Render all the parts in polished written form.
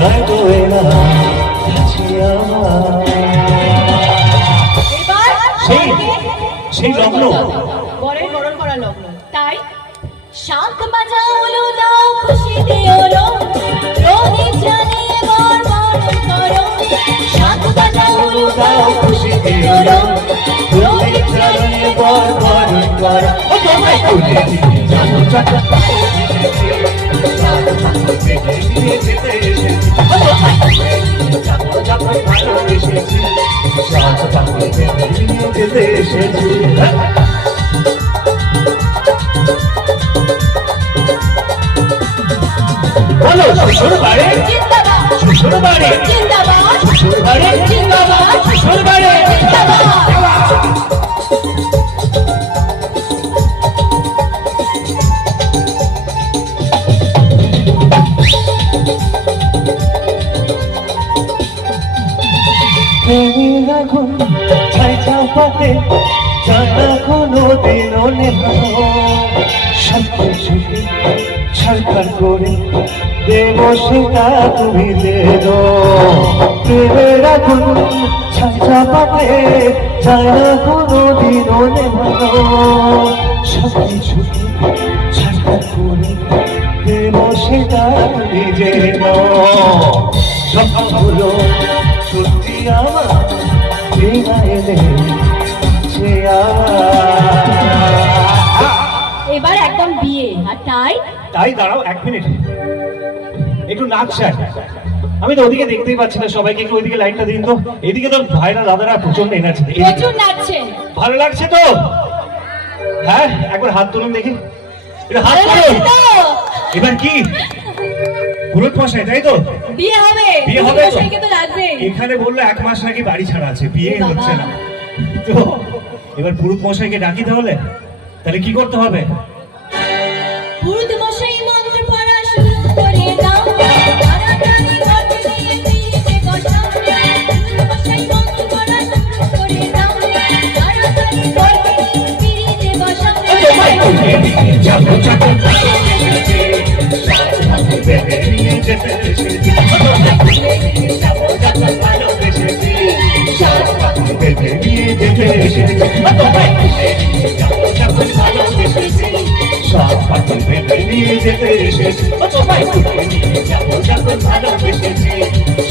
তাই তো এলা কাছে আমার সেই সেই লগ্ন বরের বরণ করা লগ্ন তাই শাঁখ বাজাও লো দাও খুশিতে ওলো প্রদীপ জ্বালিয়ে বর বরণ করো শাঁখ বাজাও লো দাও খুশিতে ওলো প্রদীপ জ্বালিয়ে বর বরণ করো ও তোমায় তুলে দিয়ে জানো চাকা নিয়ে যেতে এসেছি ও তোমায় তুলে দিয়ে জানো চাকা ভালোবেসেছি সাত পাখি নিয়ে যেতে এসেছি বলো শ্বশুর বাড়ি জিন্দাবাদ শ্বশুর বাড়ি জিন্দাবাদ শ্বশুর বাড়ি জিন্দাবাদ শ্বশুর বাড়ি এখন ছাই চাপাতে জানা কোনো দিনও নেহানো সরকার সুখী সরকার করে দেব সেটা তুমি দেবো প্রেমের এখন ছাই চাপাতে জানা কোনো দিনও নেহানো সরকার সুখী সরকার করে দেব সেটা নিজে সবগুলো সত্যি আমার এবার একদম বিয়ে আর তাই তাই দাঁড়াও এক মিনিট একটু নাচ চাই আমি তো ওদিকে দেখতেই পাচ্ছি না সবাইকে একটু ওইদিকে লাইনটা দিন তো এদিকে তো ভাইরা দাদারা প্রচন্ড এনার্জি প্রচুর নাচছেন ভালো লাগছে তো হ্যাঁ একবার হাত তুলুন দেখি এটা হাত ভালো তুলুন লাগছে তো এবার কি পুরোট মশাই তাই তো বিয়ে হবে বিয়ে হবে তো? মশাইকে তো লাগবে এখানে বললো 1 মাস নাকি বাড়ি ছাড়া আছে বিয়ে বাবা। হচ্ছে না তো এবার পুরুত মশাইকে ডাকি তাহলে তাহলে কি করতে হবে পুরুত মশাই মন্ত্র পড়া শুরু করে দাও তাড়াতাড়ি ঘট নিয়ে পিড়িতে বসাও পুরুত মশাই মন্ত্র পড়া শুরু করে দাও তাড়াতাড়ি ঘট নিয়ে পিড়িতে বসাও তোমায় তুলে নিয়ে যাবো চাকর নিয়ে যেতে এসেছি তোমায় তুলে নিয়ে যাবো চাকর ভালোবেসেছি বেঁধে নিয়ে যেতে এসেছি তোমায় তুলে নিয়ে যাবো চাকর ভালোবেসেছি সব পাখি বেঁধে নিয়ে যেতে এসেছি তোমায় তুলে নিয়ে যাবো চাকর ভালোবেসেছি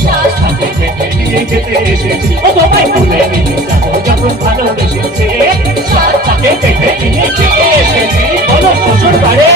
সব পাখি বেঁধে নিয়ে যেতে এসেছি তোমায় তুলে নিয়ে যাবো যখন ভালোবেসেছি সব পাখি বেঁধে নিয়ে যেতে এসেছি বলো শ্বশুর বাড়ি